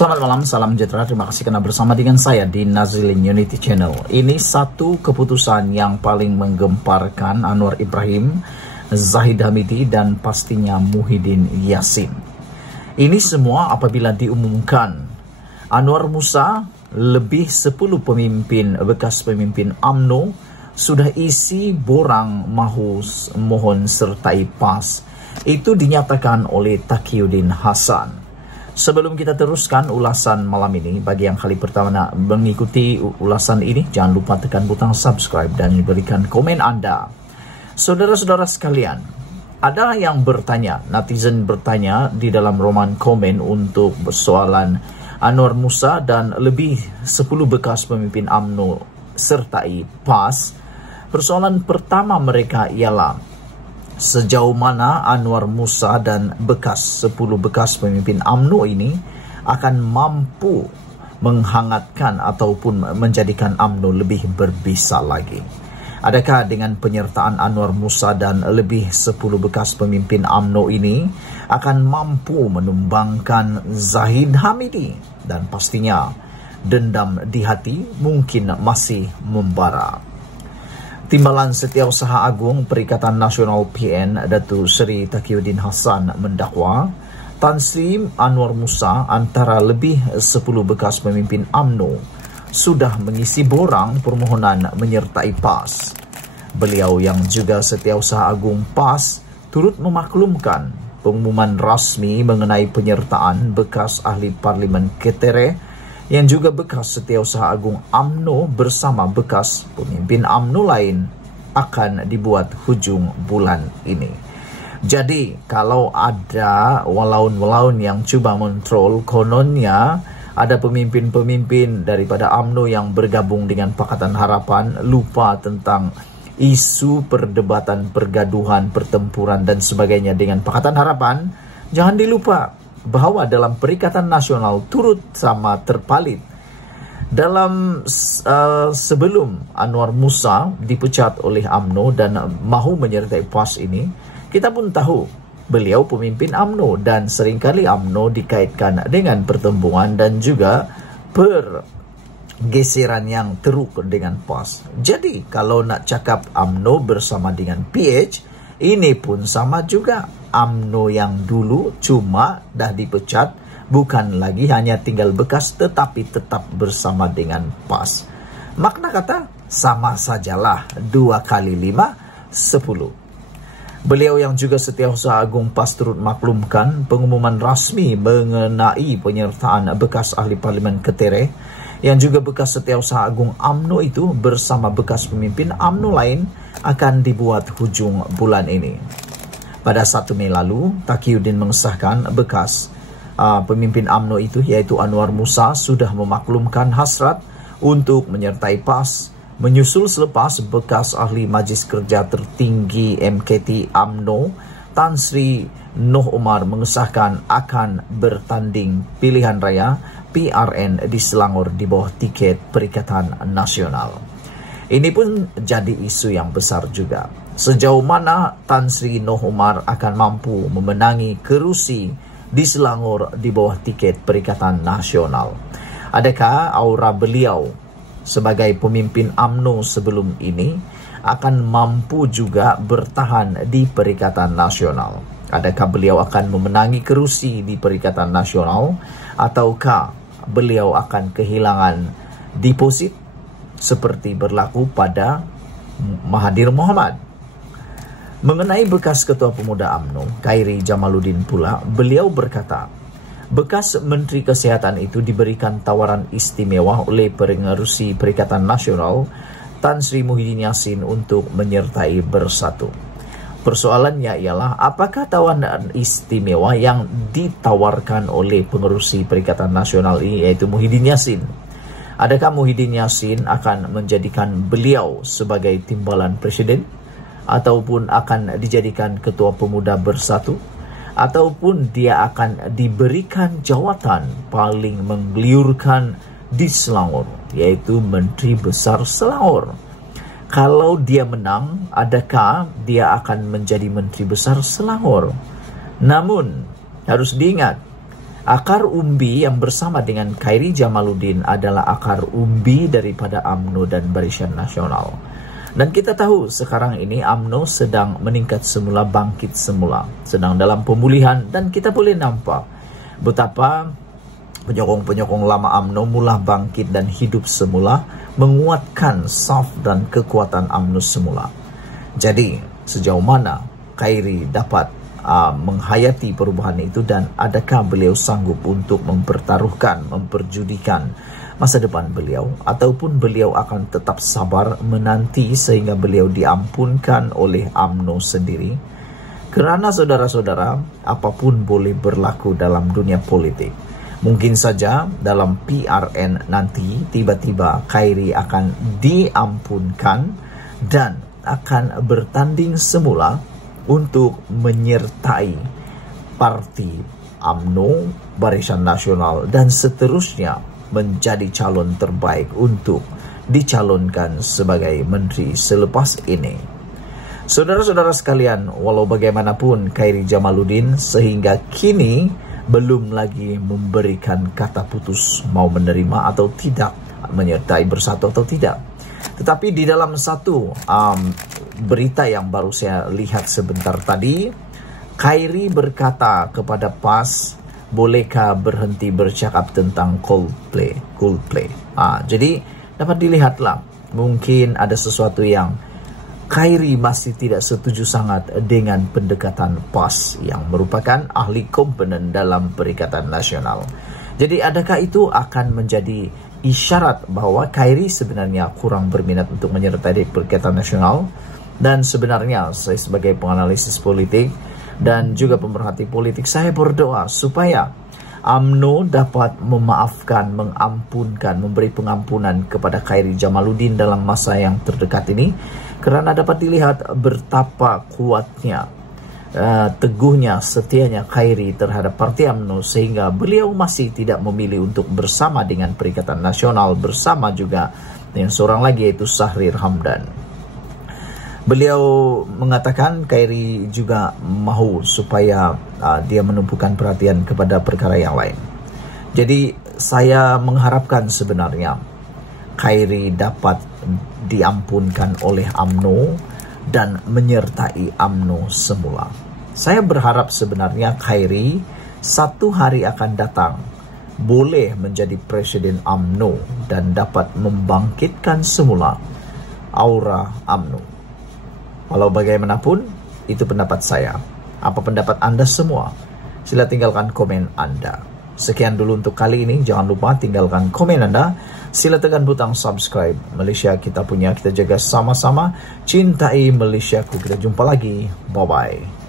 Selamat malam, salam sejahtera. Terima kasih karena bersama dengan saya di Nazilin Unity Channel. Ini satu keputusan yang paling menggemparkan Anwar Ibrahim, Zahid Hamidi, dan pastinya Muhyiddin Yassin. Ini semua apabila diumumkan Anwar Musa lebih 10 pemimpin bekas pemimpin UMNO sudah isi borang mohon sertai PAS. Itu dinyatakan oleh Taqiyuddin Hasan. Sebelum kita teruskan ulasan malam ini, bagi yang kali pertama nak mengikuti ulasan ini, jangan lupa tekan butang subscribe dan berikan komen Anda. Saudara-saudara sekalian, ada yang bertanya, netizen bertanya di dalam roman komen untuk persoalan Anwar Musa dan lebih 10 bekas pemimpin UMNO sertai PAS. Persoalan pertama mereka ialah sejauh mana Anwar Musa dan 10 bekas pemimpin UMNO ini akan mampu menghangatkan ataupun menjadikan UMNO lebih berbisa lagi. Adakah dengan penyertaan Anwar Musa dan lebih 10 bekas pemimpin UMNO ini akan mampu menumbangkan Zahid Hamidi? Dan pastinya dendam di hati mungkin masih membara. Timbalan Setiausaha Agung Perikatan Nasional PN Datuk Seri Taqiyuddin Hasan mendakwa Tan Sri Anwar Musa antara lebih 10 bekas pemimpin UMNO sudah mengisi borang permohonan menyertai PAS. Beliau yang juga Setiausaha Agung PAS turut memaklumkan pengumuman rasmi mengenai penyertaan bekas ahli Parlimen Ketere yang juga bekas Setiausaha Agung UMNO bersama bekas pemimpin UMNO lain akan dibuat hujung bulan ini. Jadi kalau ada walaun-walaun yang cuba mentrol, kononnya ada pemimpin-pemimpin daripada UMNO yang bergabung dengan Pakatan Harapan lupa tentang isu perdebatan, pergaduhan, pertempuran dan sebagainya dengan Pakatan Harapan, jangan dilupa bahwa dalam Perikatan Nasional turut sama terpalit. Dalam sebelum Anwar Musa dipecat oleh UMNO dan mahu menyertai PAS ini, kita pun tahu beliau pemimpin UMNO dan seringkali UMNO dikaitkan dengan pertempuran dan juga pergeseran yang teruk dengan PAS. Jadi kalau nak cakap UMNO bersama dengan PH, ini pun sama juga. UMNO yang dulu cuma dah dipecat, bukan lagi hanya tinggal bekas tetapi tetap bersama dengan PAS. Makna kata sama sajalah, 2 kali 5, 10. Beliau yang juga Setiausaha Agung PAS turut maklumkan pengumuman rasmi mengenai penyertaan bekas ahli Parlimen Ketere yang juga bekas Setiausaha Agung UMNO itu bersama bekas pemimpin UMNO lain akan dibuat hujung bulan ini. Pada 1 Mei lalu, Taqiyuddin mengesahkan bekas pemimpin UMNO itu yaitu Anwar Musa sudah memaklumkan hasrat untuk menyertai PAS menyusul selepas bekas ahli Majlis Kerja Tertinggi MKT UMNO Tan Sri Noh Umar mengesahkan akan bertanding pilihan raya PRN di Selangor di bawah tiket Perikatan Nasional. Ini pun jadi isu yang besar juga. Sejauh mana Tan Sri Noh Umar akan mampu memenangi kerusi di Selangor di bawah tiket Perikatan Nasional? Adakah aura beliau sebagai pemimpin UMNO sebelum ini akan mampu juga bertahan di Perikatan Nasional? Adakah beliau akan memenangi kerusi di Perikatan Nasional ataukah beliau akan kehilangan deposit seperti berlaku pada Mahathir Mohamad? Mengenai bekas Ketua Pemuda UMNO, Khairi Jamaluddin pula, beliau berkata, bekas Menteri Kesehatan itu diberikan tawaran istimewa oleh pengerusi Perikatan Nasional Tan Sri Muhyiddin Yassin untuk menyertai bersatu. Persoalannya ialah apakah tawaran istimewa yang ditawarkan oleh pengerusi Perikatan Nasional ini yaitu Muhyiddin Yassin? Adakah Muhyiddin Yassin akan menjadikan beliau sebagai timbalan presiden? Ataupun akan dijadikan Ketua Pemuda Bersatu? Ataupun dia akan diberikan jawatan paling menggeliurkan di Selangor, yaitu Menteri Besar Selangor? Kalau dia menang, adakah dia akan menjadi Menteri Besar Selangor? Namun, harus diingat, Akar umbi yang bersama dengan Khairi Jamaluddin adalah akar umbi daripada UMNO dan Barisan Nasional. Dan kita tahu sekarang ini UMNO sedang meningkat semula, bangkit semula, sedang dalam pemulihan, dan kita boleh nampak betapa penyokong-penyokong lama UMNO mulai bangkit dan hidup semula, menguatkan saf dan kekuatan UMNO semula. Jadi sejauh mana Khairi dapat menghayati perubahan itu, dan adakah beliau sanggup untuk mempertaruhkan, memperjudikan masa depan beliau, ataupun beliau akan tetap sabar menanti sehingga beliau diampunkan oleh UMNO sendiri? Kerana saudara-saudara, apapun boleh berlaku dalam dunia politik. Mungkin saja dalam PRN nanti tiba-tiba Khairi akan diampunkan dan akan bertanding semula untuk menyertai parti UMNO, Barisan Nasional, dan seterusnya menjadi calon terbaik untuk dicalonkan sebagai menteri selepas ini. Saudara-saudara sekalian, walau bagaimanapun Khairi Jamaluddin sehingga kini belum lagi memberikan kata putus mau menerima atau tidak, menyertai bersatu atau tidak. Tetapi di dalam satu berita yang baru saya lihat sebentar tadi, Khairi berkata kepada PAS, bolehkah berhenti bercakap tentang Coldplay. Jadi dapat dilihatlah, mungkin ada sesuatu yang Khairi masih tidak setuju sangat dengan pendekatan PAS yang merupakan ahli komponen dalam Perikatan Nasional. Jadi adakah itu akan menjadi isyarat bahwa Khairi sebenarnya kurang berminat untuk menyertai Perikatan Nasional? Dan sebenarnya saya sebagai penganalisis politik dan juga pemerhati politik, saya berdoa supaya UMNO dapat memaafkan, mengampunkan, memberi pengampunan kepada Khairi Jamaluddin dalam masa yang terdekat ini, kerana dapat dilihat betapa kuatnya, teguhnya, setianya Khairi terhadap partai UMNO, sehingga beliau masih tidak memilih untuk bersama dengan Perikatan Nasional, bersama juga dengan seorang lagi yaitu Syahrir Hamdan. Beliau mengatakan Khairi juga mahu supaya dia menumpukan perhatian kepada perkara yang lain. Jadi saya mengharapkan sebenarnya Khairi dapat diampunkan oleh UMNO dan menyertai UMNO semula. Saya berharap sebenarnya Khairi satu hari akan datang boleh menjadi presiden UMNO dan dapat membangkitkan semula aura UMNO. Walau bagaimanapun, itu pendapat saya. Apa pendapat Anda semua? Sila tinggalkan komen Anda. Sekian dulu untuk kali ini. Jangan lupa tinggalkan komen Anda. Sila tekan butang subscribe. Malaysia kita punya, kita jaga sama-sama. Cintai Malaysiaku. Kita jumpa lagi. Bye-bye.